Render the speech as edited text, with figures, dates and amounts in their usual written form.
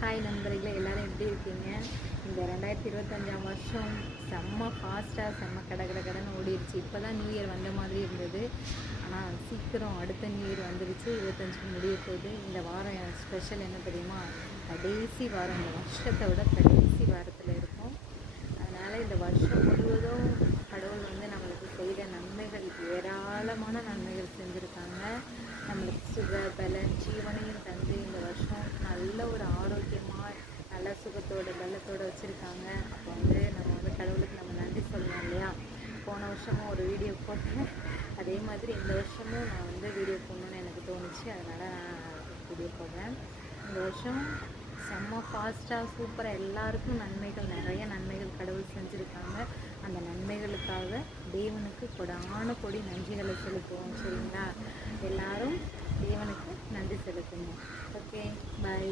Hi நண்பர்களே, எல்லோரும் எப்படி இருக்கீங்க? இந்த 2025ஆம் வருஷம் செம்ம ஃபாஸ்ட்டாக செம்ம கடன்னு ஓடிடுச்சு. இப்போ தான் நியூ இயர் வந்த மாதிரி இருந்தது. ஆனால் சீக்கிரம் அடுத்த நியூ இயர் வந்துடுச்சு. 25 முடிய போகுது. இந்த வாரம் ஸ்பெஷல் என்ன தெரியுமா? கடைசி வாரம், இந்த வருஷத்தோட கடைசி வாரத்தில் இருக்கும். அதனால் இந்த வருஷம் முழுவதும் கடவுள் நம்மளுக்கு செய்த நன்மைகள், ஏராளமான நன்மைகள் செஞ்சுருக்காங்க. நம்மளுக்கு சுக பலன் ஜீவனையும் தந்து இந்த வருஷம் நல்ல ஒரு ஆரோக்கியமாக நல்ல சுகத்தோட பலத்தோடு வச்சுருக்காங்க. அப்போ நம்ம கடவுளுக்கு நம்ம நன்றி சொல்லணும் இல்லையா? போன வருஷமும் ஒரு வீடியோ போட்டேன். அதே மாதிரி இந்த வருஷமும் நான் வீடியோ போடணுன்னு எனக்கு தோணுச்சு. அதனால் நான் வீடியோ போடுறேன். இந்த வருஷம் செம்ம ஃபாஸ்ட்டாக சூப்பராக எல்லாருக்கும் நன்மைகள், நிறைய நன்மைகள் கடவுள் செஞ்சுருக்காங்க. அந்த நன்மைகளுக்காக தேவனுக்கு கொடி நன்றிகளை செலுத்துவோம். சரிங்களா? எல்லாரும் தேவனுக்கு நன்றி செலுத்தணும். ஓகே, பாய்.